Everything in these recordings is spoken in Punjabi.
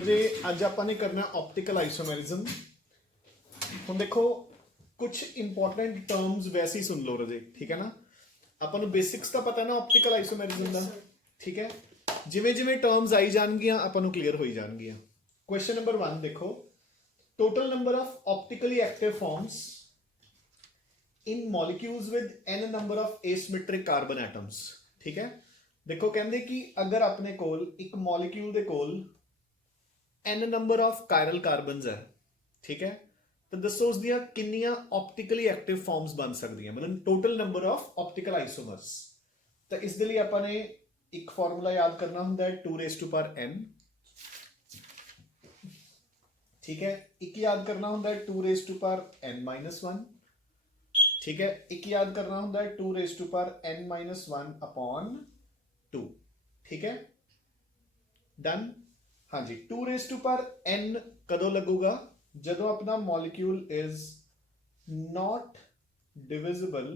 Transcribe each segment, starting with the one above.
जे अज आपां ने करना ऑप्टिकल आइसोमेरिज्म। हुण देखो कुछ इंपॉर्टेंट टर्म्स वैसे ही सुन लो रजे, ठीक है ना। आपां नूं बेसिक्स तो पता है ना ऑप्टिकल आइसोमेरिज्म दा, ठीक है। जिवें जिवें टर्म्स आई जाणगियां आपां नूं क्लीयर होई जाणगियां। क्वेश्चन नंबर 1 देखो, total number of optically active forms in molecules with n number of asymmetric carbon atoms, ठीक है। देखो कहंदे कि अगर अपने कोल एक मॉलिक्यूल दे कोल n number of chiral carbons है, ठीक है, तो दसो उसदियां किन्नियां ऑप्टिकली एक्टिव फॉर्म्स बन सकदियां, मतलब total number of optical isomers. तो इस दे लई आपां ने एक फार्मूला याद करना हुंदा है 2 रेज़ टू पावर n, ठीक है। एक याद करना हुंदा है 2 रेज़ टू पावर n-1, ठीक है। एक याद करना हुंदा है 2 raise to power n-1 upon 2, ठीक है। डन। हाँ जी, 2 रेज़ टू पावर n कदों लगूगा, जदों अपना molecule is not divisible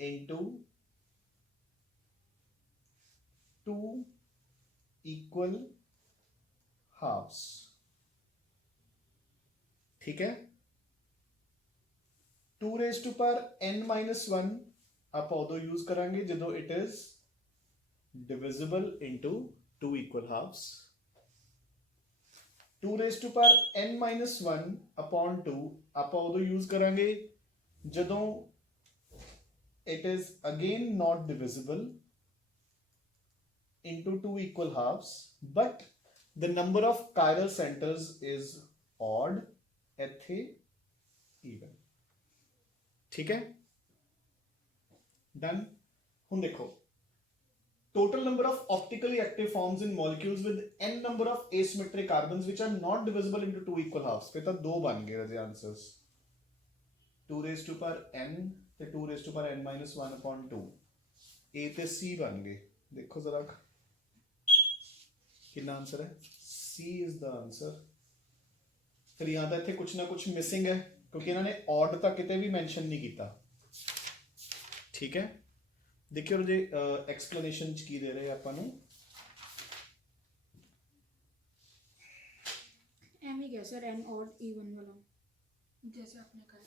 into 2 equal halves, ठीक है। 2 रेज़ टू पावर n-1 आप उदों यूज करांगे जदों it is divisible into 2 equal halves. 2 raise to power n-1 upon 2 आप उदों यूज करांगे जदों it is again not divisible into 2 equal halves, but the number of chiral centers is odd, ਇੱਥੇ even, ठीक है। डन। ਹੁਣ देखो total number of optically active forms in molecules with n number of asymmetric carbons which are not divisible into 2 equal halves, ਫਿਰ ਤਾਂ ਦੋ ਬਣ ਗਏ ਰਾਜੇ answers, 2 raised to power n ਤੇ 2 raised to power n-1 upon 2, a ਤੇ c ਬਣ ਗਏ। ਦੇਖੋ ਜ਼ਰਾ कितना आंसर है, सी इज द आंसर। फिर यहां तो इतने कुछ ना कुछ मिसिंग है क्योंकि इन्होंने ऑड तक किते भी मेंशन नहीं किया, ठीक है। देखियो जी एक्सप्लेनेशन की दे रहे अपन एम ही क्या सर, एन ऑड इवन वाला जैसे आपने कहा।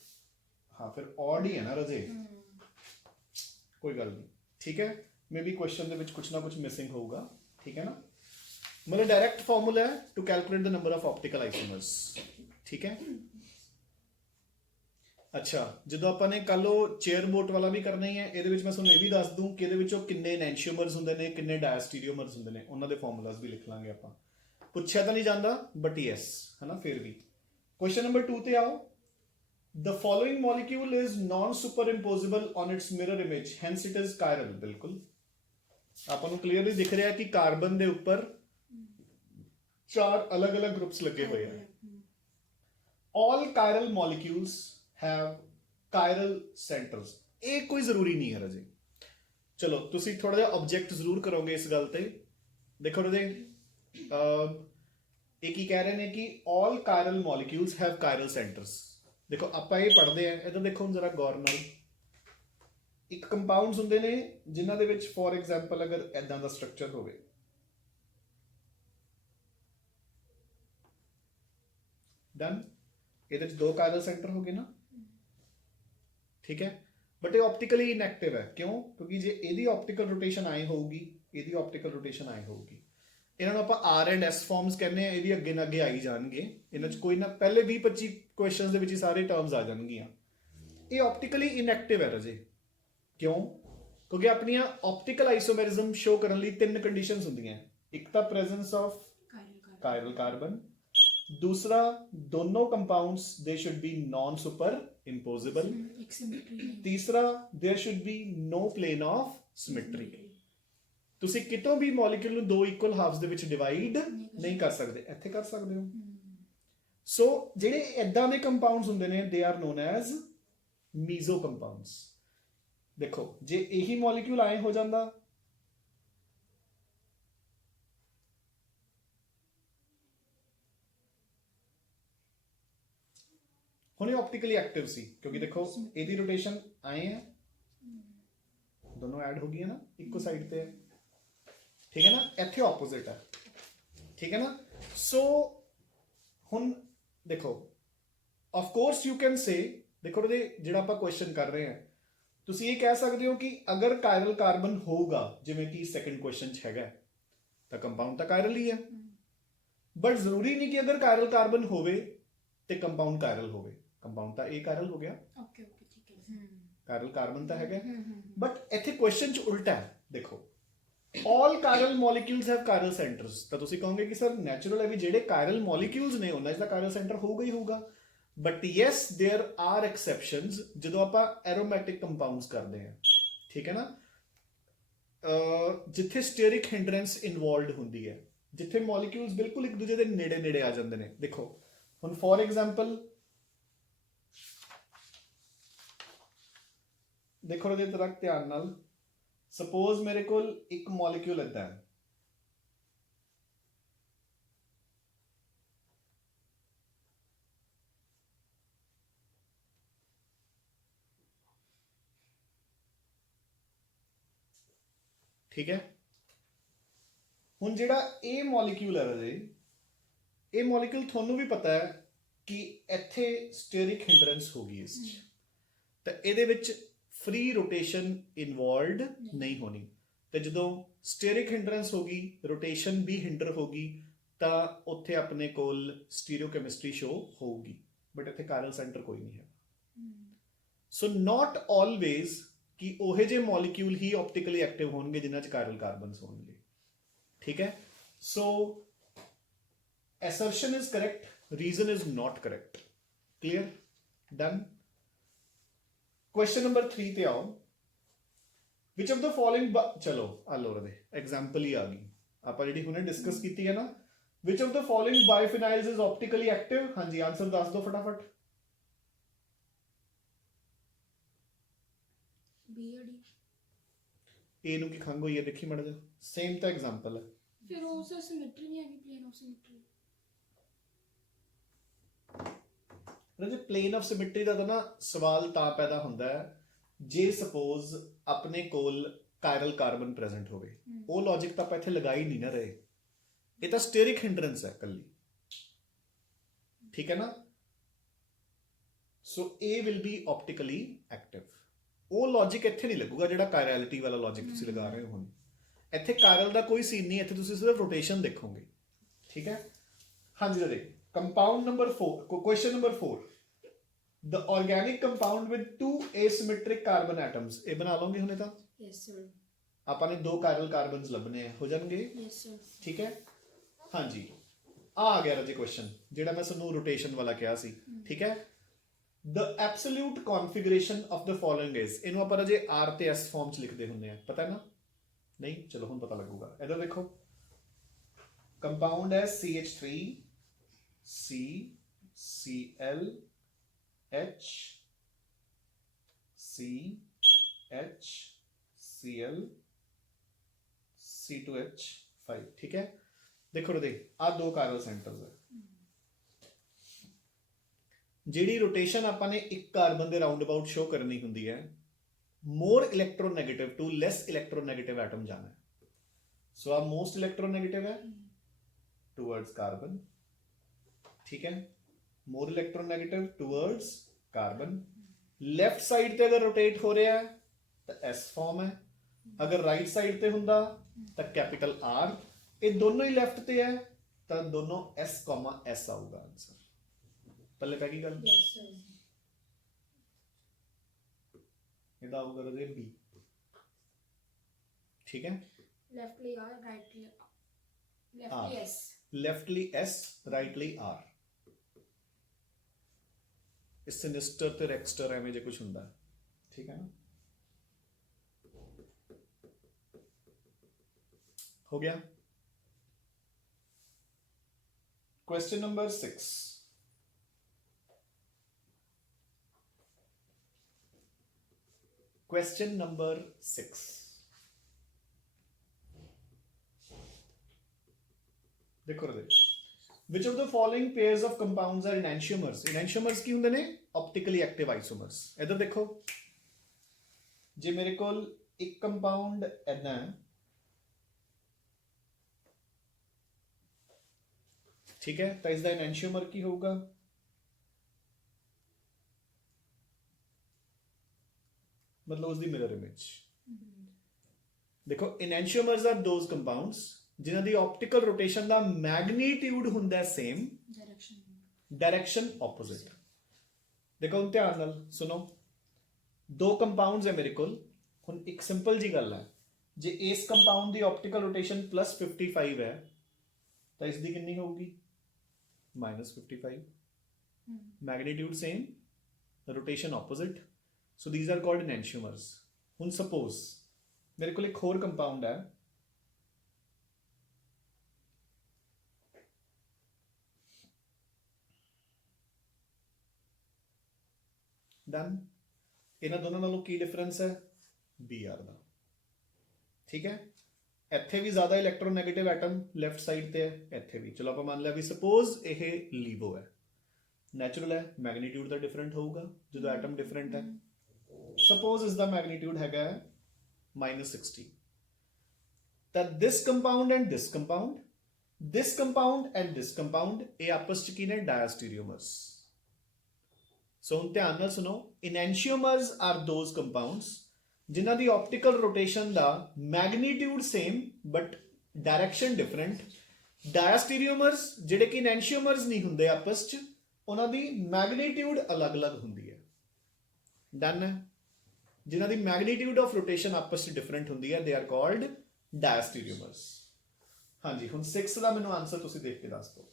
हाँ फिर ऑड ही है ना रजे, कोई गल नहीं, ठीक है। मे बी क्वेश्चन दे विच कुछ ना कुछ मिसिंग होगा, ठीक है ना। मतलब डायरेक्ट फॉर्मूला है to calculate the number of optical isomers, ठीक है। अच्छा जो अपने कल चेयर बोट वाला भी करना ही है, ये मैं तुहानूं ये भी दस दूं कि किन्ने एनेंशियोमर्स हुंदे ने, किन्ने डायस्टीरियोमर्स हुंदे ने, उन्हां दे फॉर्मूलाज भी लिख लांगे आपां। पुछया तो नहीं जाता बट यस है ना। फिर भी क्वेश्चन नंबर 2 ते आओ। The following molecule is non super imposable on its mirror image, hence it is chiral. बिल्कुल आपां नूं क्लीयरली दिख रहा है कि कार्बन के उपर 4 अलग अलग ग्रुप्स लगे हुए हैं। All chiral molecules have chiral centres, ये कोई जरूरी नहीं है रजे। चलो तुसी थोड़ा जिहा ऑब्जेक्ट जरूर करोगे इस गल ते। देखो रजे एक ही कह रहे हैं कि all chiral molecules have chiral centres. देखो आपां ये पढ़ते हैं, इधर देखो जरा गौर नाल। एक कंपाउंड्स हुंदे ने जिन्हां दे विच फॉर एग्जांपल अगर इदां दा स्ट्रक्चर होवे, डन, ये 2 कायरल सेंटर हो गए ना, ठीक है। बट ये ऑप्टिकली इनएक्टिव है, क्यों? क्योंकि जे एदी ऑप्टिकल रोटेशन आए होगी, एदी ऑप्टिकल रोटेशन आए होगी, इन्हां नूं आपां आर एंड एस फॉर्म्स कहने हैं, ये भी अगे ना अगे आई जाणगे। इन्हां च कोई ना पहले 20-25 क्वेश्चंस दे विच ही सारे टर्म्स आ जाणगियां। ये ऑप्टिकली इनएक्टिव है रजे, क्यों? क्योंकि अपनी ऑप्टिकल आइसोमेरिज्म शो करने लई 3 कंडीशंस हुंदियां। एक तो प्रेजेंस ऑफ कायरल कार्बन, दूसरा दोनों compounds they should be non super imposable, तीसरा there should be no plane of symmetry. तुसी कितों भी मॉलिक्यूल नूं 2 इक्वल हाफ्स दे विच डिवाइड नहीं कर सकते, इत्थे कर सकते हो। सो जिहड़े इदां दे कंपाउंड्स हुंदे ने they are known as meso compounds. देखो जे यही मॉलिक्यूल आए हो जाता, हुणे ऑप्टिकली एक्टिव सी क्योंकि देखो एदी रोटेशन आए हैं, दोनों ऐड हो गई है ना, इको साइड पे, ठीक है ना। इत्थे ऑपोजिट है, ठीक है ना। सो ਹੁਣ ਦੇਖੋ of course you can say, ਦੇਖੋ ਉਹਦੇ ਜਿਹੜਾ ਆਪਾਂ ਕੁਐਸਚਨ ਕਰ ਰਹੇ ਹਾਂ, ਤੁਸੀਂ ਇਹ ਕਹਿ ਸਕਦੇ ਹੋ ਕਿ ਅਗਰ ਕਾਇਰਲ ਕਾਰਬਨ ਹੋਊਗਾ ਜਿਵੇਂ ਕਿ ਸੈਕੰਡ ਕੁਐਸਚਨ 'ਚ ਹੈਗਾ ਤਾਂ ਕੰਪਾਊਂਡ ਤਾਂ ਕਾਇਰਲ ਹੀ ਹੈ, ਬਟ ਜ਼ਰੂਰੀ ਨਹੀਂ ਕਿ ਅਗਰ ਕਾਇਰਲ ਕਾਰਬਨ ਹੋਵੇ ਤੇ ਕੰਪਾਊਂਡ ਕਾਇਰਲ ਹੋਵੇ। ਕੰਪਾਊਂਡ ਤਾਂ ਇਹ ਕਾਇਰਲ ਹੋ ਗਿਆ, ओके ओके ठीक है। ਕਾਇਰਲ ਕਾਰਬਨ ਤਾਂ ਹੈਗਾ, ਬਟ ਇੱਥੇ ਕੁਐਸਚਨ 'ਚ ਉਲਟਾ ਹੈ। ਦੇਖੋ all chiral molecules have chiral centers, ਤਾਂ ਤੁਸੀਂ ਕਹੋਗੇ ਕਿ ਸਰ ਨੈਚੁਰਲ ਹੈ ਵੀ ਜਿਹੜੇ chiral molecules ਨੇ ਉਹਨਾਂ 'ਚ ਤਾਂ chiral center ਹੋਊਗਾ ਹੀ ਹੋਊਗਾ, but yes there are exceptions ਜਦੋਂ ਆਪਾਂ aromatic compounds ਕਰਦੇ ਹਾਂ, ਠੀਕ ਹੈ ਨਾ, ਜਿੱਥੇ steric hindrance involved ਹੁੰਦੀ ਹੈ, ਜਿੱਥੇ molecules ਬਿਲਕੁਲ ਇੱਕ ਦੂਜੇ ਦੇ ਨੇੜੇ ਨੇੜੇ ਆ ਜਾਂਦੇ ਨੇ। ਦੇਖੋ ਹੁਣ ਫੋਰ ਐਗਜ਼ਾਮਪਲ ਦੇਖੋ ਇਹਦੇ ਤਰ੍ਹਾਂ ਧਿਆਨ ਨਾਲ, ਸਪੋਜ਼ ਮੇਰੇ ਕੋਲ ਇੱਕ ਮੋਲੀਕਿਊਲ ਇੱਦਾਂ ਹੈ, ਠੀਕ ਹੈ। ਹੁਣ ਜਿਹੜਾ ਇਹ ਮੋਲੀਕਿਊਲ ਹੈ ਰਾਜੇ, ਇਹ ਮੋਲੀਕਿਊਲ ਤੁਹਾਨੂੰ ਵੀ ਪਤਾ ਹੈ ਕਿ ਇੱਥੇ ਸਟੇਰਿਕ ਹਿੰਡਰੈਂਸ ਹੋਗੀ ਇਸ 'ਚ, ਤਾਂ ਇਹਦੇ ਵਿੱਚ ਫ੍ਰੀ ਰੋਟੇਸ਼ਨ ਇਨਵੋਲਵਡ ਨਹੀਂ ਹੋਣੀ, ਤੇ ਜਦੋਂ ਸਟੇਰਿਕ ਹਿੰਡਰੈਂਸ ਹੋਗੀ, ਰੋਟੇਸ਼ਨ ਵੀ ਹਿੰਡਰ ਹੋਗੀ, ਤਾਂ ਉੱਥੇ ਆਪਣੇ ਕੋਲ ਸਟੀਰੀਓਕੈਮਿਸਟਰੀ ਸ਼ੋ ਹੋਊਗੀ, ਬਟ ਇੱਥੇ ਕਾਇਰਲ ਸੈਂਟਰ ਕੋਈ ਨਹੀਂ ਹੈ। ਸੋ ਨਾਟ ਆਲਵੇਜ਼ ਕਿ ਉਹੇ ਜਿਹੇ ਮੋਲੀਕਿਊਲ ਹੀ ਆਪਟੀਕਲੀ ਐਕਟਿਵ ਹੋਣਗੇ ਜਿਨ੍ਹਾਂ 'ਚ ਕਾਇਰਲ ਕਾਰਬਨਸ ਹੋਣਗੇ, ਠੀਕ ਹੈ। ਸੋ assertion is correct, reason is not correct. Clear? Done? Question number 3 ਤੇ ਆਓ। which of the following ਚਲੋ ਆ ਲੋ ਦੇ ਐਗਜ਼ਾਮਪਲ ਹੀ ਆ ਗਈ, ਆਪਾਂ ਜਿਹੜੀ ਹੁਣੇ ਡਿਸਕਸ ਕੀਤੀ ਹੈ ਨਾ, which of the following biphenyls is optically active? ਹਾਂਜੀ ਆਨਸਰ ਦੱਸ ਦਿਓ ਫਟਾਫਟ। बी या डी? ए ਨੂੰ ਕੀ ਖੰਗ ਹੋਈ ਹੈ ਦੇਖੀ ਮੜ ਜਾ, ਸੇਮ ਤਾਂ ਐਗਜ਼ਾਮਪਲ ਹੈ। फिर वो सर सिमेट्री नहीं आएगी, प्लेन ऑफ सिमेट्री। ਰਾਜੇ ਪਲੇਨ ਆਫ ਸਿਮੈਟਰੀ ਦਾ ਤਾਂ ਨਾ ਸਵਾਲ ਤਾਂ ਪੈਦਾ ਹੁੰਦਾ ਹੈ ਜੇ ਸਪੋਜ਼ ਆਪਣੇ ਕੋਲ ਕਾਇਰਲ ਕਾਰਬਨ ਪ੍ਰੈਜ਼ੈਂਟ ਹੋਵੇ, ਉਹ ਲੌਜਿਕ ਤਾਂ ਆਪਾਂ ਇੱਥੇ ਲਗਾ ਹੀ ਨਹੀਂ ਨਾ ਰਹੇ, ਇਹ ਤਾਂ ਸਟੇਰਿਕ ਹਿੰਡਰੈਂਸ ਹੈ ਕੱਲੀ, ਠੀਕ ਹੈ ਨਾ। ਸੋ A ਵਿਲ ਬੀ ਆਪਟੀਕਲੀ ਐਕਟਿਵ, ਉਹ ਲੌਜਿਕ ਇੱਥੇ ਨਹੀਂ ਲੱਗੂਗਾ ਜਿਹੜਾ ਕਾਇਰੈਲਿਟੀ ਵਾਲਾ ਲੌਜਿਕ ਤੁਸੀਂ ਲਗਾ ਰਹੇ ਹੋ ਹੁਣ। ਇੱਥੇ ਕਾਇਰਲ ਦਾ ਕੋਈ ਸੀਨ ਨਹੀਂ, ਇੱਥੇ ਤੁਸੀਂ ਸਿਰਫ ਰੋਟੇਸ਼ਨ ਦੇਖੋਗੇ, ਠੀਕ ਹੈ। ਹਾਂਜੀ ਰਾਜੇ, compound number 4, question number 4, the organic compound with two asymmetric carbon atoms, ਇਹ ਬਣਾ ਲਓਗੇ ਹੁਣੇ ਤਾਂ। Yes sir. ਆਪਾਂ ਨੇ ਦੋ ਕਾਇਰਲ ਕਾਰਬਨਸ ਲੱਭਨੇ ਹੋ ਜਾਣਗੇ, यस सर। ਠੀਕ ਹੈ। ਹਾਂਜੀ ਆ ਗਿਆ ਰਾਜੇ ਕੁਐਸਚਨ ਜਿਹੜਾ ਮੈਂ ਤੁਹਾਨੂੰ ਰੋਟੇਸ਼ਨ ਵਾਲਾ ਕਿਹਾ ਸੀ, ਠੀਕ ਹੈ। the absolute configuration of the following is, ਇਹਨੂੰ ਆਪਾਂ ਰਾਜੇ R ਤੇ S ਫਾਰਮ ਚ ਲਿਖਦੇ ਹੁੰਦੇ ਆ, ਪਤਾ ਹੈ ਨਾ? ਨਹੀਂ, ਚਲੋ ਹੁਣ ਪਤਾ ਲੱਗੂਗਾ। ਇੱਧਰ ਦੇਖੋ, ਕੰਪਾਊਂਡ ਹੈ CH3 C Cl H C H Cl C2H5, ਠੀਕ ਹੈ। ਦੇਖੋ ਰਦੇ ਆ ਦੋ ਕਾਇਰਲ ਸੈਂਟਰਸ ਹੈ, ਜਿਹੜੀ ਰੋਟੇਸ਼ਨ ਆਪਾਂ ਨੇ ਇੱਕ ਕਾਰਬਨ ਦੇ ਰਾਉਂਡ ਅਬਾਊਟ ਸ਼ੋ ਕਰਨੀ ਹੁੰਦੀ ਹੈ, more electronegative to less electronegative atom जाना है। So our most electronegative है towards carbon, ठीक है, more electronegative towards carbon। Left side ते अगर रोटेट हो रहा है तो S फॉर्म है, अगर राइट साइड ते हुंदा तो कैपिटल R, ये दोनों ही लेफ्ट ते है तो दोनों S, S आऊगा आंसर। पहले पै की गल, यस सर। ਇਹਦਾ ਆਊਗਾ ਰਾਜੇ B, ਠੀਕ ਹੈ। Leftly R, rightly leftly S. Leftly S, rightly R। ਇਸ ਸਿਨਿਸਟਰ ਤੇ ਰੈਕਸਟਰ ਐਵੇਂ ਜੇ ਕੁਝ ਹੁੰਦਾ, ਠੀਕ ਹੈ ਨਾ। ਹੋ ਗਿਆ। ਕੁਐਸਚਨ ਨੰਬਰ 6, question number 6, देखो रदे, which of the following pairs of compounds are enantiomers? enantiomers ਕੀ ਹੁੰਦੇ ਨੇ? optically active isomers। इधर देखो, जे मेरे कोल एक कंपाउंड ऐदा है, ठीक है, तो इसका एनेंशियोमर की होगा? मतलब उसकी मिरर इमेज। देखो एनेंशियोमर्स आर दोज कंपाउंड्स जिन्हां दी ऑप्टिकल रोटेशन का मैग्नीट्यूड हुंदा है सेम, डायरेक्शन ऑपोजिट। देखो हुण ध्यान नाल सुनो, दो कंपाउंड्स है मेरे कोल। हुण एक सिंपल जी गल है, जे इस कंपाउंड की ऑप्टिकल रोटेशन +55 है तो इसकी कितनी होगी? -55। Magnitude same, rotation opposite, so these are called enantiomers. हुण सपोज मेरे को एक होर कंपाउंड है, डन। इन्हां दोनों नालों की डिफरेंस है? Br ਦਾ। ठीक है, ਇੱਥੇ ਵੀ ਜ਼ਿਆਦਾ ਇਲੈਕਟ੍ਰੋਨੈਗੇਟਿਵ ਐਟਮ ਲੈਫਟ ਸਾਈਡ ਤੇ ਹੈ, ਇੱਥੇ ਵੀ। ਚਲੋ ਆਪਾਂ ਮੰਨ ਲਿਆ ਵੀ ਸਪੋਜ਼ ਇਹ ਲੀਵੋ ਹੈ, ਨੈਚੁਰਲ ਹੈ, ਮੈਗਨੀਟਿਊਡ ਤਾਂ ਡਿਫਰੈਂਟ ਹੋਊਗਾ ਜਦੋਂ ਐਟਮ ਡਿਫਰੈਂਟ ਹੈ। ਸਪੋਜ਼ ਇਸ ਦਾ ਮੈਗਨੀਟਿਊਡ ਹੈਗਾ -60, ਤਾਂ this compound and this compound, this compound and this compound, ਇਹ ਆਪਸ ਚ ਕੀ ਨੇ? ਡਾਇਸਟੀਰੀਓਮਰਸ। ਸੋ ਹੁਣ ਧਿਆਨ ਨਾਲ ਸੁਣੋ, ਇਨੈਂਸ਼ੀਓਮਰਸ ਆਰ ਦੋਜ਼ ਕੰਪਾਊਂਡਸ ਜਿਨ੍ਹਾਂ ਦੀ ਆਪਟੀਕਲ ਰੋਟੇਸ਼ਨ ਦਾ magnitude same but direction different. Diastereomers ਜਿਹੜੇ ਕਿ ਇਨੈਂਸ਼ੀਓਮਰਸ ਨਹੀਂ ਹੁੰਦੇ ਆਪਸ ਚ, ਉਹਨਾਂ ਦੀ ਮੈਗਨੀਟਿਊਡ ਅਲੱਗ-ਅਲੱਗ ਹੁੰਦੀ ਹੈ। ਡਨ ਹੈ। ਜਿਨ੍ਹਾਂ ਦੀ ਮੈਗਨੀਟਿਊਡ ਆਫ ਰੋਟੇਸ਼ਨ ਆਪਸ ਚ ਡਿਫਰੈਂਟ ਹੁੰਦੀ ਹੈ, ਦੇ ਆਰ ਕਾਲਡ ਡਾਇਸਟੀਰੀਓਮਰਸ। ਹਾਂਜੀ, ਹੁਣ 6 ਦਾ ਮੈਨੂੰ ਆਨਸਰ ਤੁਸੀਂ ਦੇਖ ਕੇ ਦੱਸ ਦਿਓ।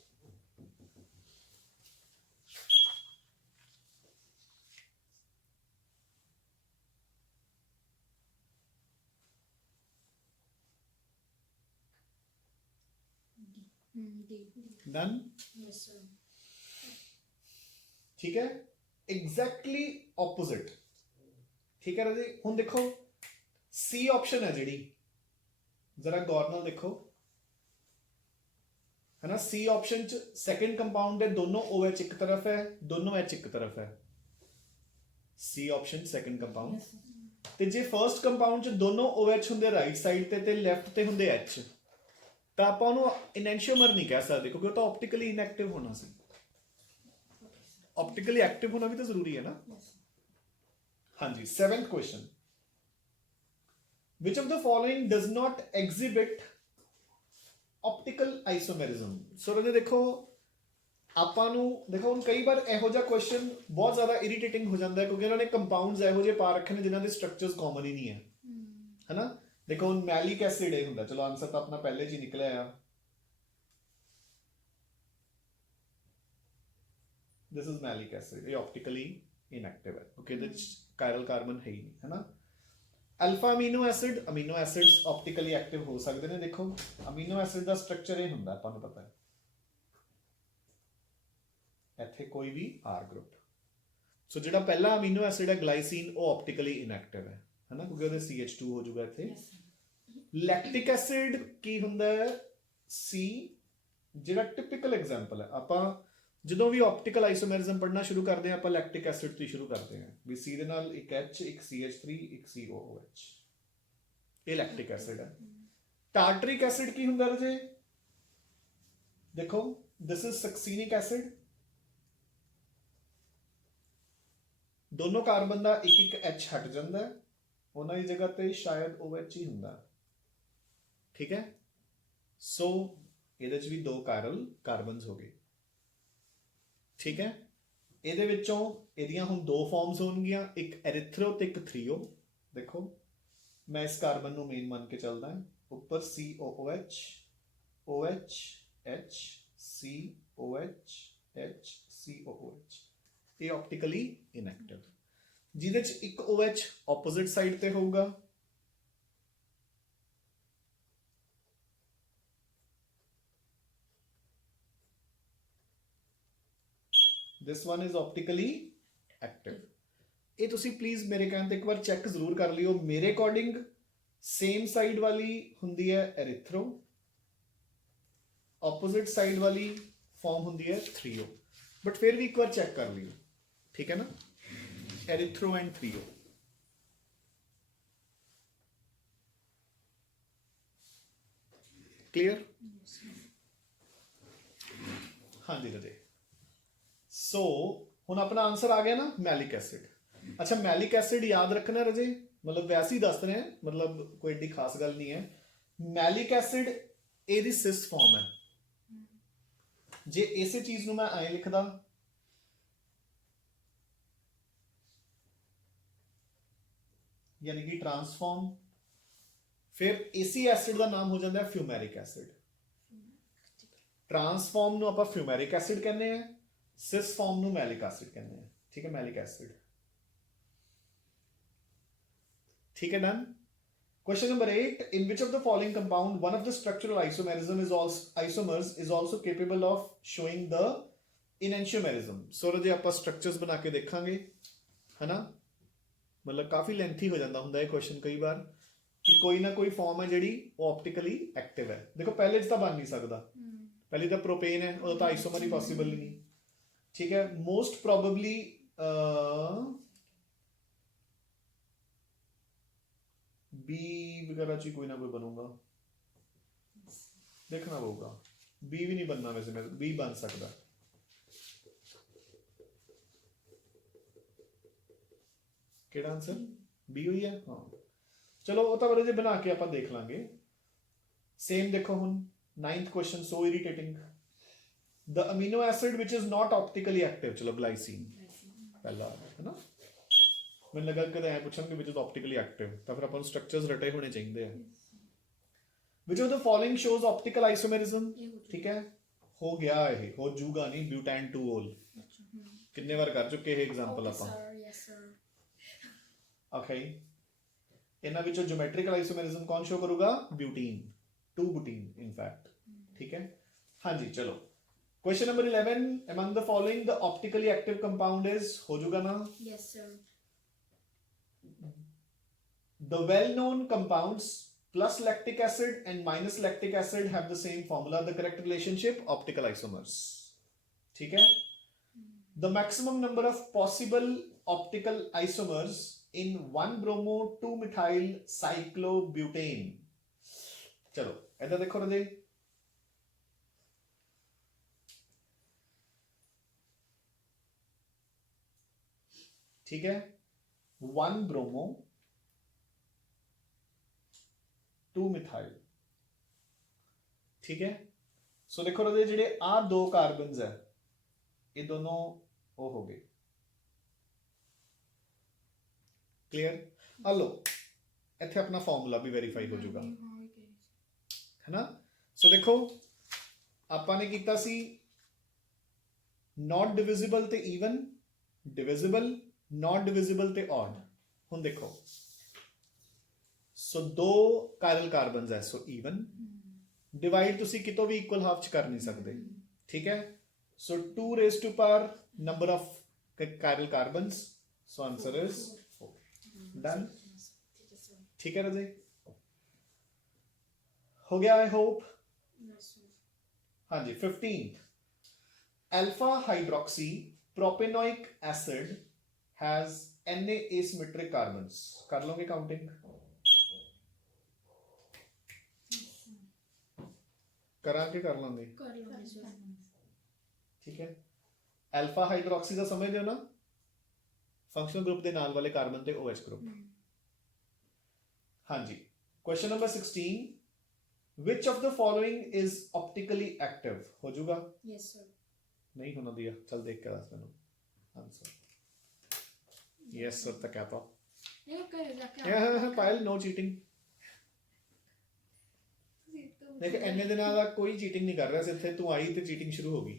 डन? ठीक है, एग्जैक्टली ऑपोजिट। ठीक है राजे, हुण देखो सी ऑप्शन है जी, जरा गौर नाल देखो, है ना। सी ऑप्शन च सेकंड कंपाउंड है, दोनों OH एक तरफ है, दोनों H एक तरफ है। C option second compound. ते जे फर्स्ट कंपाउंड च दोनों OH हुंदे राइट साइड ते लेफ्ट ते हुंदे H, ਤਾਂ ਆਪਾਂ ਉਹਨੂੰ ਇਨੈਂਸ਼ੀਓਮਰ ਨਹੀਂ ਕਹਿ ਸਕਦੇ ਕਿਉਂਕਿ ਉਹ ਤਾਂ ਆਪਟੀਕਲੀ ਇਨਐਕਟਿਵ ਹੋਣਾ ਸੀ। ਆਪਟੀਕਲੀ ਐਕਟਿਵ ਹੋਣਾ ਵੀ ਤਾਂ ਜ਼ਰੂਰੀ ਹੈ ਨਾ। ਹਾਂਜੀ, 7th question, which of the following does not exhibit optical isomerism? ਸੋ ਰਾਜੇ ਦੇਖੋ, ਆਪਾਂ ਨੂੰ ਦੇਖੋ ਹੁਣ ਕਈ ਵਾਰ ਇਹੋ ਜਿਹਾ ਕੁਐਸਚਨ ਬਹੁਤ ਜ਼ਿਆਦਾ ਇਰੀਟੇਟਿੰਗ ਹੋ ਜਾਂਦਾ ਕਿਉਂਕਿ ਉਹਨਾਂ ਨੇ ਕੰਪਾਊਂਡਸ ਇਹੋ ਜਿਹੇ ਪਾ ਰੱਖੇ ਨੇ ਜਿਨ੍ਹਾਂ ਦੇ ਸਟਰਕਚਰਸ ਕਾਮਨ ਹੀ ਨਹੀਂ ਹੈ, ਹੈਨਾ। देखो ਹੁਣ ਮੈਲਿਕ ਐਸਿਡ ਇਹ ਹੁੰਦਾ, ਚਲੋ ਆਨਸਰ ਤਾਂ ਆਪਣਾ ਪਹਿਲੇ ਚ ਹੀ ਨਿਕਲਿਆ ਆ। ਦਿਸ ਇਜ਼ ਮੈਲਿਕ ਐਸਿਡ, ਇਹ ਆਪਟੀਕਲੀ ਇਨਐਕਟਿਵ ਹੈ। ਓਕੇ, ਇਹਦੇ ਚ ਕਾਇਰਲ ਕਾਰਬਨ ਹੈ ਹੀ ਨਹੀਂ, ਹੈ ਨਾ। Alpha amino acid, amino acids optically active ਹੋ ਸਕਦੇ ਨੇ। ਦੇਖੋ ਅਮੀਨੋ ਐਸਿਡ ਦਾ ਸਟਰਕਚਰ ਇਹ ਹੁੰਦਾ, ਆਪਾਂ ਨੂੰ ਪਤਾ ਹੈ, ਇੱਥੇ ਕੋਈ ਵੀ R ਗਰੁੱਪ। ਸੋ ਜਿਹੜਾ ਪਹਿਲਾ ਅਮੀਨੋ ਐਸਿਡ ਹੈ ਗਲਾਈਸੀਨ, ਉਹ ਆਪਟੀਕਲੀ ਇਨਐਕਟਿਵ ਹੈ ਨਾ, ਕਿਉਂਕਿ ਉਹਦੇ CH2 ਹੋ ਜਾਊਗਾ ਇੱਥੇ। ਲੈਕਟਿਕ ਐਸਿਡ ਕੀ ਹੁੰਦਾ ਹੈ? C, ਜਿਹੜਾ ਟਿਪੀਕਲ ਐਗਜ਼ਾਮਪਲ ਹੈ। ਆਪਾਂ ਜਦੋਂ ਵੀ ਆਪਟੀਕਲ ਆਈਸੋਮੈਰਿਜ਼ਮ ਪੜ੍ਹਨਾ ਸ਼ੁਰੂ ਕਰਦੇ ਹਾਂ, ਆਪਾਂ ਲੈਕਟਿਕ ਐਸਿਡ ਤੋਂ ਹੀ ਸ਼ੁਰੂ ਕਰਦੇ ਹਾਂ ਵੀ C ਦੇ ਨਾਲ ਇੱਕ H, ਇੱਕ CH3, ਇੱਕ COOH, ਇਹ ਲੈਕਟਿਕ ਐਸਿਡ ਹੈ। ਟਾਰਟਰਿਕ ਐਸਿਡ ਕੀ ਹੁੰਦਾ ਰਾਜੇ? ਦੇਖੋ ਦਿਸ ਇਜ਼ ਸਕਸੀਨਿਕ ਐਸਿਡ, ਦੋਨੋਂ ਕਾਰਬਨ ਦਾ ਇੱਕ ਇੱਕ H ਹਟ ਜਾਂਦਾ, ਉਹਨਾਂ ਦੀ ਜਗ੍ਹਾ ਤੇ ਸ਼ਾਇਦ OH ਹੀ ਹੁੰਦਾ। ਠੀਕ ਹੈ, ਸੋ ਇਹਦੇ ਚ ਵੀ ਦੋ ਕਾਇਰਲ ਕਾਰਬਨਸ ਹੋ ਗਏ। ਠੀਕ ਹੈ, ਇਹਦੇ ਵਿੱਚੋਂ ਇਹਦੀਆਂ ਹੁਣ ਦੋ ਫਾਰਮਸ ਹੋਣਗੀਆਂ, ਇੱਕ ਐਰਿਥਰੋ ਤੇ ਇੱਕ ਥ੍ਰੀਓ। ਦੇਖੋ ਮੈਂ ਇਸ ਕਾਰਬਨ ਨੂੰ ਮੇਨ ਮੰਨ ਕੇ ਚੱਲਦਾ, ਉੱਪਰ COOH, OH, H, COH, H, COOH, ਇਹ ਆਪਟੀਕਲੀ ਇਨਐਕਟਿਵ। ਜਿਹਦੇ ਚ ਇੱਕ OH ਆਪੋਜ਼ਿਟ ਸਾਈਡ ਤੇ ਹੋਊਗਾ, this one is optically active। ਇਹ ਤੁਸੀਂ ਪਲੀਜ਼ ਮੇਰੇ ਕਹਿਣ ਤੇ ਇੱਕ ਵਾਰ ਚੈੱਕ ਜ਼ਰੂਰ ਕਰ ਲਿਓ। ਮੇਰੇ ਅਕੋਰਡਿੰਗ ਸੇਮ ਸਾਈਡ ਵਾਲੀ ਹੁੰਦੀ ਹੈ ਐਰਿਥਰੋ, ਆਪੋਜ਼ਿਟ ਸਾਈਡ ਵਾਲੀ ਫਾਰਮ ਹੁੰਦੀ ਹੈ ਥ੍ਰੀਓ, ਬਟ ਫਿਰ ਵੀ ਇੱਕ ਵਾਰ ਚੈੱਕ ਕਰ ਲਿਓ। ਠੀਕ ਹੈ ਨਾ, ਐਰਿਥਰੋ ਐਂਡ ਥ੍ਰੀਓ। क्लियर? हाँ जी रजे। सो ਹੁਣ ਆਪਣਾ ਆਨਸਰ ਆ ਗਿਆ ਨਾ ਮੈਲਿਕ ਐਸਿਡ। ਅੱਛਾ ਮੈਲਿਕ ਐਸਿਡ ਯਾਦ ਰੱਖਣਾ ਰਜੇ, ਮਤਲਬ ਵੈਸੇ ਹੀ ਦੱਸ ਰਹੇ ਹਾਂ, ਮਤਲਬ ਕੋਈ ਏਡੀ ਖਾਸ ਗੱਲ ਨਹੀਂ ਹੈ। ਮੈਲਿਕ ਐਸਿਡ ਇਹਦੀ ਸਿਸ ਫਾਰਮ ਹੈ। ਜੇ ਇਸੇ ਚੀਜ਼ ਨੂੰ ਮੈਂ ਐਂ ਲਿਖਦਾ ਯਾਨੀ ਕਿ ਟ੍ਰਾਂਸਫਾਰਮ, ਫਿਰ ਇਸੇ ਐਸਿਡ ਦਾ ਨਾਮ ਹੋ ਜਾਂਦਾ ਹੈ ਫਿਊਮੈਰਿਕ ਐਸਿਡ। ट्रांसफॉर्म ਨੂੰ ਆਪਾਂ ਫਿਊਮੈਰਿਕ ਐਸਿਡ ਕਹਿੰਦੇ ਆ, ਸਿਸ ਫਾਰਮ ਨੂੰ ਮੈਲਿਕ ਐਸਿਡ ਕਹਿੰਦੇ ਆ। ਠੀਕ ਹੈ, ਮੈਲਿਕ ਐਸਿਡ। ठीक है, done. Question number 8. In which of the following compound one of the structural isomers is also capable of showing the enantiomerism? So रजे ਆਪਾਂ structures ਬਣਾ ਕੇ ਦੇਖਾਂਗੇ, ਹਨਾ। ਮਤਲਬ ਕਾਫੀ ਲੈਂਥੀ ਹੋ ਜਾਂਦਾ ਹੁੰਦਾ ਇਹ ਕੁਐਸਚਨ ਕਈ ਵਾਰ ਕਿ ਕੋਈ ਨਾ ਕੋਈ ਫਾਰਮ ਹੈ ਜਿਹੜੀ ਉਹ ਆਪਟੀਕਲੀ ਐਕਟਿਵ ਹੈ। ਦੇਖੋ ਪਹਿਲੇ 'ਚ ਤਾਂ ਬਣ ਨਹੀਂ ਸਕਦਾ, ਪਹਿਲੇ ਤਾਂ ਪ੍ਰੋਪੇਨ ਹੈ, ਉਹਦਾ ਤਾਂ ਆਈਸੋਮਰ ਹੀ ਪੋਸੀਬਲ ਨਹੀਂ। ਠੀਕ ਹੈ, ਮੋਸਟ ਪ੍ਰੋਬੇਬਲੀ बी वगैरह ची कोई ना कोई बनूंगा, देखना पड़ेगा। बी भी नहीं बनना वैसे, मैं बी बन सकता। केड़ा आंसर बी हुई है, हाँ। चलो वो तो बड़े जे बना के आप देख लांगे। सेम देखो हुन 9th question, so irritating. The amino acid which is not optically active, चलो ग्लाइसिन पहला है ना। ਮੈਨੂੰ ਲੱਗਾ ਕਿ ਐ ਪੁੱਛਣਗੇ ਵਿਚ ਇਜ਼ ਆਪਟੀਕਲੀ ਐਕਟਿਵ, ਤਾਂ ਫਿਰ ਆਪਾਂ ਨੂੰ ਸਟਰਕਚਰਸ ਰਟੇ ਹੋਣੇ ਚਾਹੀਦੇ ਆ। Which of the following shows optical isomerism. ਠੀਕ ਹੈ, ਹੋ ਗਿਆ, ਇਹ ਹੋ ਜੂਗਾ ਨਹੀਂ। ਬਿਊਟੈਨ 2 올 ਕਿੰਨੇ ਵਾਰ ਕਰ ਚੁੱਕੇ ਇਹ ਐਗਜ਼ਾਮਪਲ ਆਪਾਂ। ਓਕੇ, ਇਹਨਾਂ ਵਿੱਚੋਂ ਜਿਓਮੈਟ੍ਰੀਕਲ ਆਈਸੋਮੈਰਿਜ਼ਮ ਕੌਣ ਸ਼ੋ ਕਰੂਗਾ? ਬਿਊਟੀਨ, 2 ਬੁਟੀਨ ਇਨ ਫੈਕਟ। ਠੀਕ ਹੈ, ਹਾਂਜੀ ਚਲੋ। Question number 11. among the following the optically active compound is, हो जाएगा ना? Yes sir. The well-known compounds plus lactic acid and minus lactic acid have the same formula. The correct relationship, optical isomers. ठीक है? The maximum number of possible optical isomers in 1-bromo 2-methyl cyclobutane. चलो इधर देखो रजे। ठीक है, 1-bromo 2-मिथाइल। ठीक है, सो देखो रजे ਜਿਹੜੇ ਆ ਦੋ ਕਾਰਬਨਸ ਹੈ ਇਹ ਦੋਨੋਂ ਉਹ ਹੋ ਗਏ। ਕਲੀਅਰ? ਆ ਲੋ ਇੱਥੇ ਆਪਣਾ ਫਾਰਮੂਲਾ ਵੀ ਵੈਰੀਫਾਈ ਹੋ ਜਾਊਗਾ, ਹੈ ਨਾ। ਸੋ ਦੇਖੋ ਆਪਾਂ ਨੇ ਕੀਤਾ ਸੀ ਨਾਟ ਡਿਵਿਜ਼ੀਬਲ ਤੇ ਈਵਨ, ਡਿਵਿਜ਼ੀਬਲ, ਨਾਟ ਡਿਵਿਜ਼ੀਬਲ ਤੇ ऑड। ਹੁਣ ਦੇਖੋ ਸੋ ਦੋ ਕਾਇਰਲ ਕਾਰਬਨਸ ਹੈ, ਸੋ ਈਵਨ। ਡਿਵਾਈਡ ਤੁਸੀਂ ਕਿਤੋਂ ਵੀ ਇਕੁਅਲ ਹਾਫ ਚ ਕਰ ਨਹੀਂ ਸਕਦੇ। ਠੀਕ ਹੈ, ਸੋ 2 raised to power number of chiral carbons, so answer is 4. done। ठीक है रजे, हो गया आई होप। हाँ जी। 15th alpha hydroxy propanoic acid has Na asymmetric carbons। कर लोगे काउंटिंग? करा के कर लेंगे, कर लोगे सर। ठीक है, अल्फा हाइड्रोक्सी का समझ लो ना, फंक्शनल ग्रुप के नाल वाले कार्बन ते OH ग्रुप। हाँ जी। Question number 16. Which of the following is optically active? हो जाऊगा? Yes sir. नहीं होना दिया, चल देख के दस मैंने आंसर। यस सर तक कहता ये कर जाके पायल नो चीटिंग। देख ਇੰਨੇ ਦਿਨਾਂ ਦਾ ਕੋਈ ਚੀਟਿੰਗ ਨਹੀਂ ਕਰ ਰਿਹਾ ਸੀ, ਇੱਥੇ ਤੂੰ ਆਈ ਤੇ ਚੀਟਿੰਗ ਸ਼ੁਰੂ ਹੋ ਗਈ।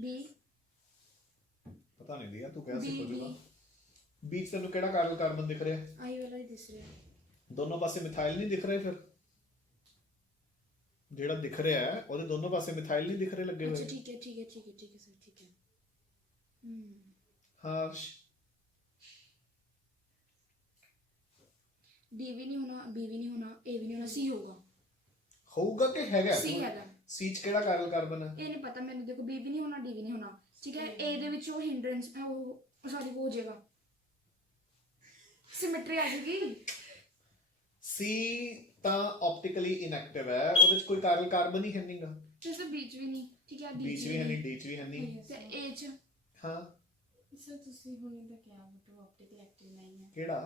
ਬੀ ਪਤਾ ਨਹੀਂ ਦਿਆ, ਤੂੰ कैसे ਹੋ ਜਾਊਗਾ? बीच ਤੈਨੂੰ ਕਿਹੜਾ ਕਾਰਬਨ ਕਾਰਬਨ ਦਿਖ ਰਿਹਾ? ਆਈ ਵਾਲਾ ਹੀ ਦਿਸ ਰਿਹਾ। ਦੋਨੋਂ ਪਾਸੇ ਮਿਥਾਈਲ ਨਹੀਂ ਦਿਖ ਰਹੇ? ਫਿਰ ਜਿਹੜਾ ਦਿਖ ਰਿਹਾ ਹੈ ਉਹਦੇ ਦੋਨੋਂ ਪਾਸੇ ਮਿਥਾਈਲ ਨਹੀਂ ਦਿਖ ਰਹੇ ਲੱਗੇ ਹੋਏ? ਅੱਛਾ ਠੀਕ ਹੈ ਠੀਕ ਹੈ ਠੀਕ ਹੈ ਠੀਕ ਹੈ ਸਰ, ਠੀਕ ਹੈ। ਹਰਸ਼ डी भी नहीं होना, बी भी नहीं होना, ए भी नहीं होना, सी होगा। ਹੋਊਗਾ ਕਿ ਹੈਗਾ? सी हैगा। ਸੀ ਚ ਕਿਹੜਾ ਕਾਰਬਨ ਕਾਰਬਨ ਹੈ? ਇਹ ਨਹੀਂ ਪਤਾ ਮੈਨੂੰ। ਦੇਖੋ ਬੀ ਵੀ ਨਹੀਂ ਹੋਣਾ, ਡੀ ਵੀ ਨਹੀਂ ਹੋਣਾ, ਠੀਕ ਹੈ। ਏ ਦੇ ਵਿੱਚ ਉਹ ਹਿੰਡਰੈਂਸ ਉਹ ਸੌਰੀ ਹੋ ਜਾਏਗਾ, ਸਿਮੈਟਰੀ ਆ ਜਾਏਗੀ। ਸੀ ਤਾਂ ਆਪਟੀਕਲੀ ਇਨਐਕਟਿਵ ਹੈ, ਉਹਦੇ ਚ ਕੋਈ ਕਾਰਲ ਕਾਰਬਨ ਹੀ ਹੈ ਨਹੀਂਗਾ, जैसे बीच भी नहीं, ठीक है, ਬੀ ਚ ਵੀ ਹੈ ਨਹੀਂ, ਡੀ ਚ ਵੀ ਹੈ ਨਹੀਂ। ਤੇ A ਚ ਹਾਂ ਸਰ ਤੁਸੀਂ ਹੁਣੇ ਤਾਂ ਕਿਹਾ ਬਟ ਆਪਟੀਕਲ ਐਕਟਿਵ ਨਹੀਂ ਹੈ ਕਿਹੜਾ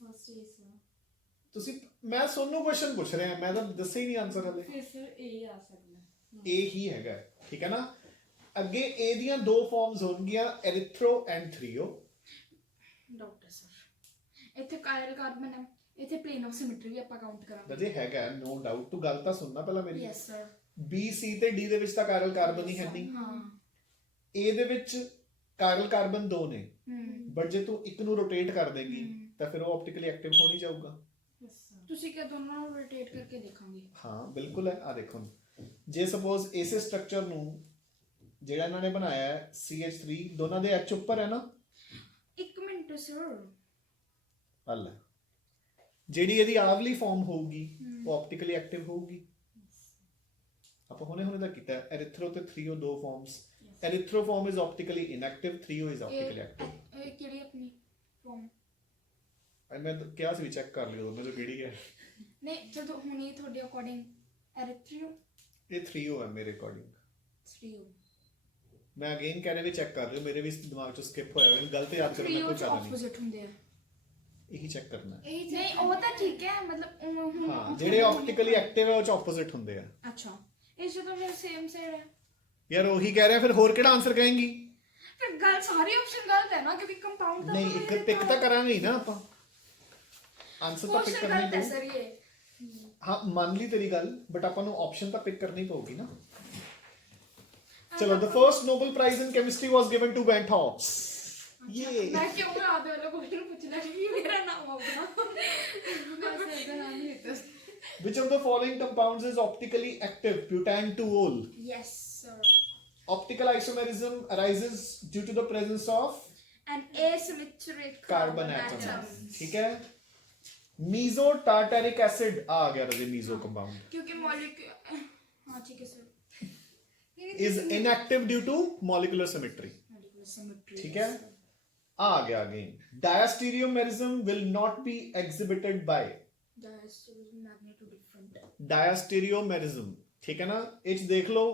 ਫਸਟ ਏ ਸਰ ਤੁਸੀਂ, ਮੈਂ ਤੁਹਾਨੂੰ ਕੁਐਸਚਨ ਪੁੱਛ ਰਿਹਾ, ਮੈਂ ਤਾਂ ਦੱਸਿਆ ਹੀ ਨਹੀਂ ਆਨਸਰ ਹਲੇ। ਫਿਰ ਸਰ ਏ ਆ ਸਕਦਾ ਇਹ ਹੀ ਹੈਗਾ, ਠੀਕ ਹੈ ਨਾ। ਅੱਗੇ A ਦੀਆਂ ਦੋ ਫਾਰਮਸ ਹੋਣਗੀਆਂ, ਐਰੀਥਰੋ ਐਂਡ ਥਰੀਓ। ਡਾਕਟਰ ਸਰ ਇੱਥੇ ਕਾਇਰਲ ਕਾਰਬਨ ਹੈ, ਇੱਥੇ ਪਲੇਨ ਆਫ ਸਿਮੈਟਰੀ ਵੀ ਆਪਾਂ ਕਾਊਂਟ ਕਰਾਂਗੇ। ਵਜੇ ਹੈਗਾ, ਨੋ ਡਾਊਟ। ਤੂੰ ਗੱਲ ਤਾਂ ਸੁਣਨਾ ਪਹਿਲਾਂ ਮੇਰੀ। Yes sir. B C ਤੇ D ਦੇ ਵਿੱਚ ਤਾਂ ਕਾਇਰਲ ਕਾਰਬਨ ਹੀ ਹੈ ਨਹੀਂ। ਹਾਂ A ਦੇ ਵਿੱਚ ਕਾਇਰਲ ਕਾਰਬਨ ਦੋ ਨੇ, ਹਮ ਬਟ ਜੇ ਤੂੰ ਇੱਕ ਨੂੰ ਰੋਟੇਟ ਕਰ ਦੇਂਗੀ ਤਾਂ ਫਿਰ ਉਹ ਆਪਟੀਕਲੀ ਐਕਟਿਵ ਹੋ ਨਹੀਂ ਜਾਊਗਾ। ਯੈਸ ਸਰ ਤੁਸੀਂ ਕਿਹਾ ਦੋਨਾਂ ਨੂੰ ਰੋਟੇਟ ਕਰਕੇ ਦੇਖਾਂਗੇ। ਹਾਂ ਬਿਲਕੁਲ ਹੈ। ਆ ਦੇਖੋ, ਜੇ ਸਪੋਜ਼ ਇਸੇ ਸਟਰਕਚਰ ਨੂੰ ਜਿਹੜਾ ਇਹਨਾਂ ਨੇ ਬਣਾਇਆ ਹੈ CH3, ਦੋਨਾਂ ਦੇ H ਉੱਪਰ ਹੈ ਨਾ, ਇੱਕ ਮਿੰਟ ਸਰ, ਹੱਲ ਹੈ। ਜਿਹੜੀ ਇਹਦੀ ਆਵਲੀ ਫਾਰਮ ਹੋਊਗੀ ਉਹ ਆਪਟੀਕਲੀ ਐਕਟਿਵ ਹੋਊਗੀ। ਆਪਾਂ ਹੁਣੇ ਦਾ ਕੀਤਾ, ਐਰੀਥਰੋ ਤੇ ਥਰੀਓ ਦੋ forms. Erythro form is optically inactive, threo is optically active. ਇਹ ਕਿਹੜੀ ਆਪਣੀ ਫਾਰਮ? ਮੈਂ ਤਾਂ ਕਿਹਾ ਸੀ ਚੈੱਕ ਕਰ ਲਿਓ ਦੋਨੋਂ ਚੋਂ ਕਿਹੜੀ ਹੈ। ਨਹੀਂ ਜਦੋਂ ਹੁਣੀ ਤੁਹਾਡੇ ਅਕੋਰਡਿੰਗ ਐਰੀਥ੍ਰੀਓ ਇਹ ਥਰੀਓ ਹੈ ਮੇਰੇ ਅਕੋਰਡਿੰਗ। ਥ੍ਰੀਓ ਮੈਂ ਅਗੇਨ ਕਹਿ ਰਿਹਾ ਵੀ ਚੈੱਕ ਕਰ ਲਿਓ, ਮੇਰੇ ਵੀ ਦਿਮਾਗ ਚੋਂ ਸਕਿਪ ਹੋਇਆ, ਮੈਨੂੰ ਗਲਤ ਯਾਦ ਕਰਨਾ ਥ੍ਰੀਓ ਕੋਈ ਚ ਫਾਇਦਾ ਨਹੀਂ। ਆਪੋਜ਼ਿਟ ਹੁੰਦੇ ਆ। ਇਹੀ ਚੈੱਕ ਕਰਨਾ ਹੈ। ਨਹੀਂ ਉਹ ਤਾਂ ਠੀਕ ਹੈ, ਮਤਲਬ ਹਾਂ ਜਿਹੜੇ ਆਪਟੀਕਲੀ ਐਕਟਿਵ ਹੈ ਉਹ ਚ ਆਪੋਜ਼ਿਟ ਹੁੰਦੇ ਆ। ਅੱਛਾ ਇਸ ਤੋਂ ਫਿਰ ਸੇਮ ਸਾਈਡ ਹੈ। ਯਾਰ ਉਹੀ ਕਹਿ ਰਿਹਾ, ਫਿਰ ਹੋਰ ਕਿਹੜਾ ਆਨਸਰ ਕਹੇਂਗੀ? ਫਿਰ ਗੱਲ ਸਾਰੀ ਆਪਸ਼ਨ ਗਲਤ ਹੈ ਨਾ, ਕਿਉਂਕਿ ਕੰਪਾਊਂਡ ਦਾ ਨਹੀਂ ਇੱਕ ਟਿਕ ਤਾਂ ਕਰਾਂਗੇ ਹੀ ਨਾ ਆਪਾਂ, ਆਨਸਰ ਤਾਂ ਪਿਕ ਕੁਐਸਚਨ ਕਰਨਾ ਗਲਤ ਹੈ ਹੀ ਸਰ ਪਊ। ਇਹ। ਹਾਂ ਮੰਨ ਲਈ ਤੇਰੀ ਗੱਲ, ਬਟ ਆਪਾਂ ਨੂੰ ਆਪਸ਼ਨ ਤਾਂ ਪਿਕ ਕਰਨੀ ਪਊਗੀ ਨਾ। ਚਲੋ, the first Nobel Prize in chemistry was given to Van Hobbes. Yay! ਮੈਂ ਕਿਉਂ ਨਾ ਆਦੇ ਵਾਲਾ ਕੁਐਸਚਨ ਪੁੱਛਣਾ ਕਿ ਮੇਰਾ ਨਾਮ ਆਉਣਾ। ਮੈਂ ਸਰ ਦਾ ਨਾਮ ਨਹੀਂ ਦਿੱਤਾ Which of the following compounds is optically active? Butanol. Yes sir. Optical isomerism arises due to the presence of N asymmetric carbon atoms। atoms. ठीक है? Meso tartaric acid आ गया रजे meso compound क्योंकि मॉलिक्यूल, हाँ ठीक है sir, is inactive due to molecular symmetry. Symmetry ठीक है? आ गया again. Diastereomerism will not be exhibited by magnitude different. diastereomerism, ठीक है ना। ਇਹ 'ਚ ਦੇਖ ਲਓ,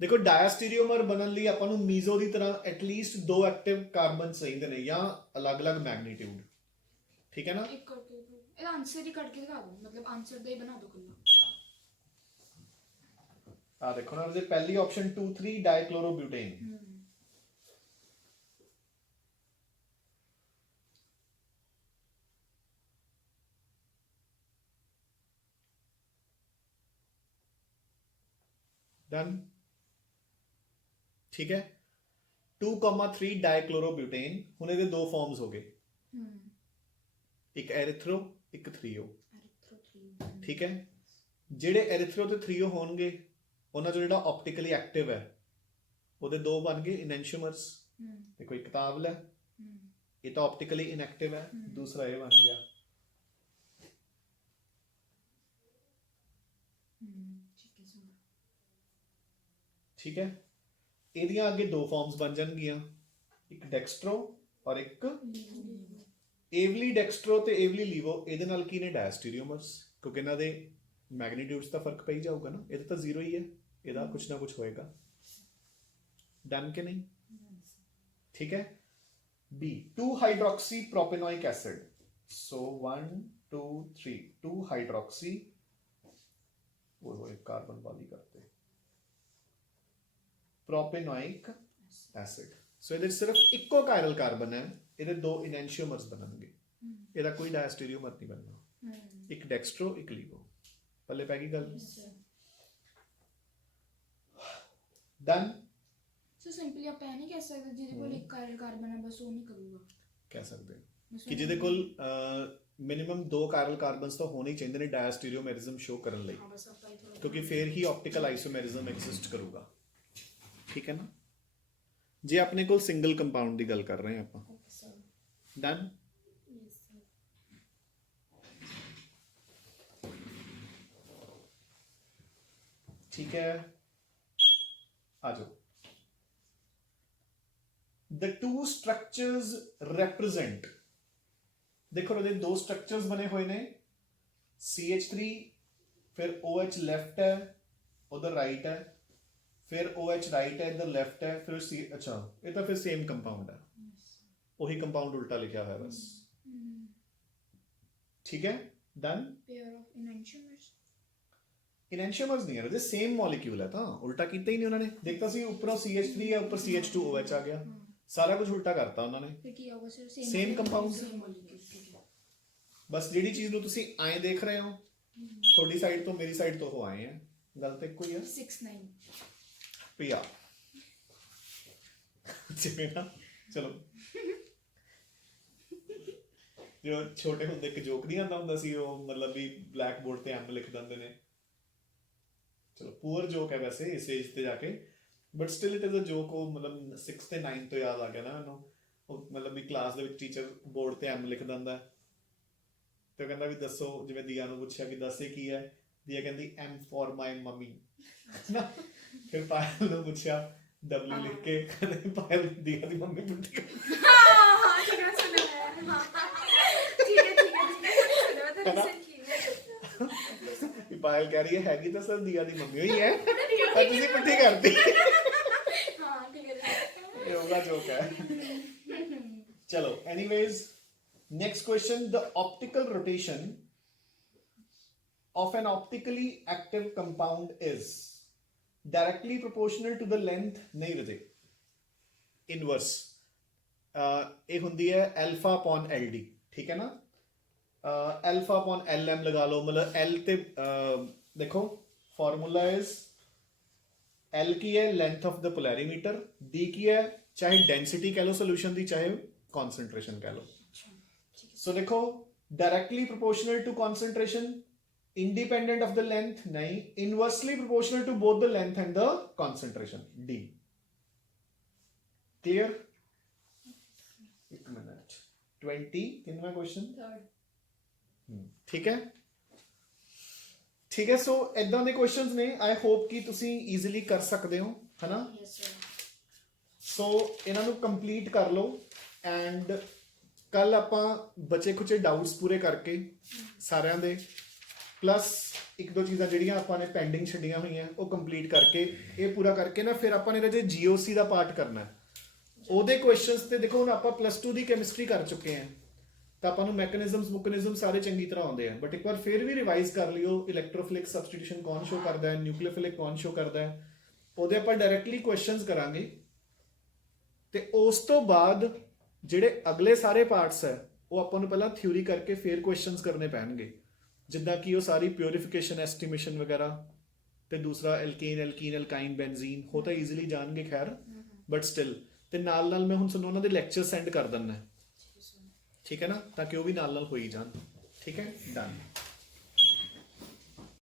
ਦੇਖੋ ਡਾਇਸਟੀਰੀਓਮਰ ਬਣਨ ਲਈ ਆਪਾਂ ਨੂੰ ਮੀਜ਼ੋ ਦੀ ਤਰ੍ਹਾਂ ਐਟਲੀਸਟ ਦੋ ਐਕਟਿਵ ਕਾਰਬਨ ਚਾਹੀਦੇ ਨੇ ਜਾਂ ਅਲੱਗ-ਅਲੱਗ ਮੈਗਨੀਟਿਊਡ, ਠੀਕ ਹੈ ਨਾ। एक करके ये आंसर ही करके दिखा दो, मतलब आंसर दे बना दो कल्ला। ਆ ਦੇਖੋ ਨਾ, ਉਹਦੇ ਪਹਿਲੀ ਆਪਸ਼ਨ 2 3 ਡਾਈਕਲੋਰੋਬਿਊਟੇਨ। डन, ठीक है। 2,3 डाइक्लोरोब्यूटेन, ਹੁਣ ਇਹਦੇ ਦੋ ਫਾਰਮਸ ਹੋ ਗਏ, ਇੱਕ ਐਰੀਥਰੋ ਇੱਕ ਥਰੀਓ, ਠੀਕ ਹੈ। ਜਿਹੜੇ ਐਰੀਥਰੋ ਤੇ ਥਰੀਓ ਹੋਣਗੇ ਉਹਨਾਂ ਚੋਂ ਜਿਹੜਾ ਆਪਟੀਕਲੀ ਐਕਟਿਵ ਹੈ ਉਹਦੇ ਦੋ ਬਣ ਗਏ ਇਨੈਂਸ਼ੀਓਮਰਸ। ਦੇਖੋ ਇੱਕ ਕਿਤਾਬ ਹੈ, ਇਹ ਤਾਂ ਆਪਟੀਕਲੀ ਇਨਐਕਟਿਵ ਹੈ, ਦੂਸਰਾ ਇਹ ਬਣ ਗਿਆ। ठीक है, ਇਹਦੀਆਂ ਅੱਗੇ ਦੋ ਫਾਰਮਸ ਬਣ ਜਾਣਗੀਆਂ, ਇੱਕ ਡੈਕਸਟਰੋ ਔਰ ਇੱਕ ਏਵਲੀ। ਡੈਕਸਟਰੋ ਤੇ ਏਵਲੀ ਲੀਵੋ ਇਹਦੇ ਨਾਲ ਕੀ ਨੇ? ਡਾਇਸਟੀਰੀਓਮਰਸ, ਕਿਉਂਕਿ ਇਹਨਾਂ ਦੇ ਮੈਗਨੀਟਿਊਡਸ ਦਾ ਫਰਕ ਪਈ ਜਾਊਗਾ ਨਾ। ਇਹਦੇ ਤਾਂ ਜ਼ੀਰੋ ਹੀ ਹੈ, ਇਹਦਾ ਕੁਝ ਨਾ ਕੁਝ ਹੋਏਗਾ। ਡਨ ਕਿ ਨਹੀਂ? ਠੀਕ ਹੈ। B 2 ਹਾਈਡਰੋਕਸੀ ਪ੍ਰੋਪੇਨੋਇਕ ਐਸਿਡ, ਸੋ 1 2 3 2 ਹਾਈਡਰੋਕਸੀ, ਉਹ ਕਾਰਬਨ ਵਾਲੀ करते ਪ੍ਰੋਪੇਨੋਇਕ ਐਸਿਡ। ਸੋ ਇਹਦੇ ਸਿਰਫ ਇੱਕੋ ਕਾਇਰਲ ਕਾਰਬਨ ਹੈ, ਇਹਦੇ ਦੋ ਇਨੈਂਸ਼ੀਓਮਰਸ ਬਣਨਗੇ, ਇਹਦਾ ਕੋਈ ਡਾਇਸਟੀਰੀਓਮਰ ਨਹੀਂ ਬਣਨਾ। ਇੱਕ ਡੈਕਸਟਰੋ ਇੱਕ ਲੀਵੋ, ਪੱਲੇ ਪੈ ਗਈ ਗੱਲ। ਡਨ। ਸੋ ਸਿੰਪਲੀ ਆਪਾਂ ਇਹ ਨਹੀਂ ਕਹਿ ਸਕਦੇ ਜਿਹਦੇ ਕੋਲ ਇੱਕ ਕਾਇਰਲ ਕਾਰਬਨ ਹੈ ਬਸ ਉਹ ਨਹੀਂ ਕਰੂਗਾ। ਕਹਿ ਸਕਦੇ ਕਿ ਜਿਹਦੇ ਕੋਲ ਮਿਨੀਮਮ ਦੋ ਕਾਇਰਲ ਕਾਰਬਨਸ ਤਾਂ ਹੋਣੇ ਹੀ ਚਾਹੀਦੇ ਨੇ ਡਾਇਸਟੀਰੀਓਮੈਰਿਜ਼ਮ ਸ਼ੋ ਕਰਨ ਲਈ, ਕਿਉਂਕਿ ਫਿਰ ਹੀ ਆਪਟੀਕਲ ਆਈਸੋਮੈਰਿਜ਼ਮ ਐਗਜ਼ਿਸਟ ਕਰੂਗਾ, ਠੀਕ ਹੈ ਨਾ। ਜੇ ਆਪਣੇ ਕੋਲ ਸਿੰਗਲ ਕੰਪਾਊਂਡ ਦੀ ਗੱਲ ਕਰ ਰਹੇ ਹਾਂ ਆਪਾਂ। ਡਨ। ठीक है, आ जाओ। The two structures represent, देखो ਇਹਦੇ ਦੋ स्ट्रक्चर्स बने हुए ने, CH3 फिर OH लेफ्ट है उधर राइट है, फिर OH राइट है इधर लेफ्ट है, फिर C अच्छा ये तो फिर सेम कंपाउंड है, वही कंपाउंड उल्टा लिखा हुआ है बस। ठीक है, डन। पेयर ऑफ इनएंशियोमर्स इनएंशियोमर्स नहीं है राजे, सेम मॉलिक्यूल है, था उल्टा किया ही नहीं उन्होंने। देखता सी ऊपरों CH3 है ऊपर CH2OH आ गया, सारा कुछ उल्टा करता उन्होंने। फिर ਕੀ ਆਊਗਾ ਸਰ Same compound। बस ਜਿਹੜੀ ਚੀਜ਼ ਨੂੰ ਤੁਸੀਂ ਐਂ ਦੇਖ ਰਹੇ ਹੋ ਤੁਹਾਡੀ ਸਾਈਡ ਤੋਂ ਮੇਰੀ ਸਾਈਡ ਤੋਂ ਉਹ ਆਏ ਆ, ਗੱਲ ਤਾਂ ਇੱਕੋ ਹੀ ਆ 69 ਪਿਆ ਜਿਵੇਂ ਨਾ ਚਲੋ ਜੋ ਛੋਟੇ ਹੁੰਦੇ ਇੱਕ ਜੋਕ ਨਹੀਂ ਆਉਂਦਾ ਹੁੰਦਾ ਸੀ ਉਹ ਮਤਲਬ ਵੀ ਬਲੈਕ ਬੋਰਡ ਤੇ ਐਮ ਲਿਖ ਦਿੰਦੇ ਨੇ, ਚਲੋ ਪੂਅਰ ਜੋਕ ਹੈ ਵੈਸੇ ਇਸ ਏਜ ਤੇ ਜਾ ਕੇ, but still it is a joke. ਉਹ ਮਤਲਬ 6th ਤੇ 9th ਤੋਂ ਯਾਦ ਆ ਗਿਆ ਨਾ ਮੈਨੂੰ, ਉਹ ਮਤਲਬ ਵੀ ਕਲਾਸ ਦੇ ਵਿੱਚ ਟੀਚਰ ਬੋਰਡ ਤੇ ਐਮ ਲਿਖ ਦਿੰਦਾ ਤੇ ਉਹ ਕਹਿੰਦਾ ਵੀ ਦੱਸੋ, ਜਿਵੇਂ ਦੀਆ ਨੂੰ ਪੁੱਛਿਆ ਕਿ ਦੱਸੇ ਕੀ ਹੈ, ਦੀਆ ਕਹਿੰਦੀ ਐਮ ਫॉर ਮਾਈ ਮੰਮੀ, ਫਿਰ ਪਾਇਲ ਨੂੰ ਪੁੱਛਿਆ W ਲਿਖ ਕੇ, ਕਹਿੰਦੇ ਪਾਇਲ ਦੀਆ ਦੀ ਮੰਮੀ ਪੁੱਛੀ ਹਾਂ ਠੀਕ ਹੈ ਸੁਣਿਆ ਹਾਂ ਠੀਕ ਹੈ ਸੁਣਿਆ ਤਾਂ ਕਿ ਪਾਇਲ ਕਹਿ ਰਹੀ ਹੈ ਹੈਗੀ ਤਾਂ ਸਰ ਦੀਆ ਦੀ ਮੰਮੀ ਹੋਈ ਹੈ ਤਾਂ ਤੁਸੀਂ ਪੁੱਠੀ ਕਰਤੀ। ਹਾਂ ਠੀਕ ਹੈ ਇਹ ਹੋਗਾ ਜੋਕ ਹੈ। ਚਲੋ anyways next question, the optical rotation of an optically active compound is directly proportional to the length नहीं रजे inverse ਇਹ ਹੁੰਦੀ ਹੈ alpha upon LD, ਠੀਕ ਹੈ ਨਾ, alpha upon LM ਲਗਾ ਲਓ, ਮਤਲਬ L ਤੇ ਦੇਖੋ formula is L ਕੀ ਹੈ length of the polarimeter, D ਕੀ ਹੈ ਚਾਹੇ density ਕਹਿ ਲਓ solution ਦੀ ਚਾਹੇ concentration ਕਹਿ ਲਓ। So देखो directly proportional to concentration, independent of the length नहीं, inversely proportional to both the length and the concentration, D. Clear? एक मिनट 20 कितना क्वेश्चन ठीक है ठीक है। सो इदां दे क्वेश्चंस ने आई होप कि तुसी इजीली कर सकते हो है ना। सो इन्हां नू कंप्लीट कर लो एंड ਕੱਲ ਆਪਾਂ ਬਚੇ ਖੁਚੇ ਡਾਊਟਸ ਪੂਰੇ ਕਰਕੇ ਸਾਰਿਆਂ ਦੇ, ਪਲੱਸ ਇੱਕ ਦੋ ਚੀਜ਼ਾਂ ਜਿਹੜੀਆਂ ਆਪਾਂ ਨੇ ਪੈਂਡਿੰਗ ਛੱਡੀਆਂ ਹੋਈਆਂ ਉਹ ਕੰਪਲੀਟ ਕਰਕੇ ਇਹ ਪੂਰਾ ਕਰਕੇ ਨਾ ਫਿਰ ਆਪਾਂ ਨੇ ਰਾਜੇ GOC ਦਾ ਪਾਰਟ ਕਰਨਾ। ਉਹਦੇ ਕੁਐਸਚਨਸ ਤੇ ਦੇਖੋ ਹੁਣ ਆਪਾਂ +2 ਦੀ ਕੈਮਿਸਟਰੀ ਕਰ ਚੁੱਕੇ ਹਾਂ ਤਾਂ ਆਪਾਂ ਨੂੰ ਮੈਕੈਨਿਜ਼ਮ ਸਾਰੇ ਚੰਗੀ ਤਰ੍ਹਾਂ ਆਉਂਦੇ ਆ, ਬਟ ਇੱਕ ਵਾਰ ਫਿਰ ਵੀ ਰਿਵਾਈਜ਼ ਕਰ ਲਿਓ ਇਲੈਕਟ੍ਰੋਫਿਲਿਕ ਸਬਸਟੀਟਿਊਸ਼ਨ ਕੌਣ ਸ਼ੋ ਕਰਦਾ ਹੈ, ਨਿਊਕਲੀਓਫਿਲਿਕ ਕੌਣ ਸ਼ੋ ਕਰਦਾ ਹੈ, ਉਹਦੇ ਆਪਾਂ ਡਾਇਰੈਕਟਲੀ ਕੁਐਸਚਨਸ ਕਰਾਂਗੇ। ਤੇ ਉਸ ਤੋਂ ਬਾਅਦ ਜਿਹੜੇ ਅਗਲੇ ਸਾਰੇ ਪਾਰਟਸ ਹੈ ਉਹ ਆਪਾਂ ਨੂੰ ਪਹਿਲਾਂ ਥਿਊਰੀ ਕਰਕੇ ਫਿਰ ਕੁਐਸਚਨਸ ਕਰਨੇ ਪੈਣਗੇ, ਜਿੱਦਾਂ ਕਿ ਉਹ ਸਾਰੀ ਪਿਉਰੀਫਿਕੇਸ਼ਨ ਐਸਟੀਮੇਸ਼ਨ ਵਗੈਰਾ, ਤੇ ਦੂਸਰਾ ਐਲਕੇਨ ਐਲਕਾਈਨ ਬੈਂਜ਼ੀਨ ਹੋ ਤਾਂ ਈਜ਼ੀਲੀ ਜਾਣਗੇ ਖੈਰ, ਬਟ ਸਟਿਲ ਤੇ ਨਾਲ ਨਾਲ ਮੈਂ ਹੁਣ ਤੁਹਾਨੂੰ ਉਹਨਾਂ ਦੇ ਲੈਕਚਰ ਸੈਂਡ ਕਰ ਦਿੰਦਾ, ਠੀਕ ਹੈ ਨਾ, ਤਾਂ ਕਿ ਉਹ ਵੀ ਨਾਲ ਨਾਲ ਹੋਈ ਜਾਣ। ਠੀਕ ਹੈ, ਡਨ।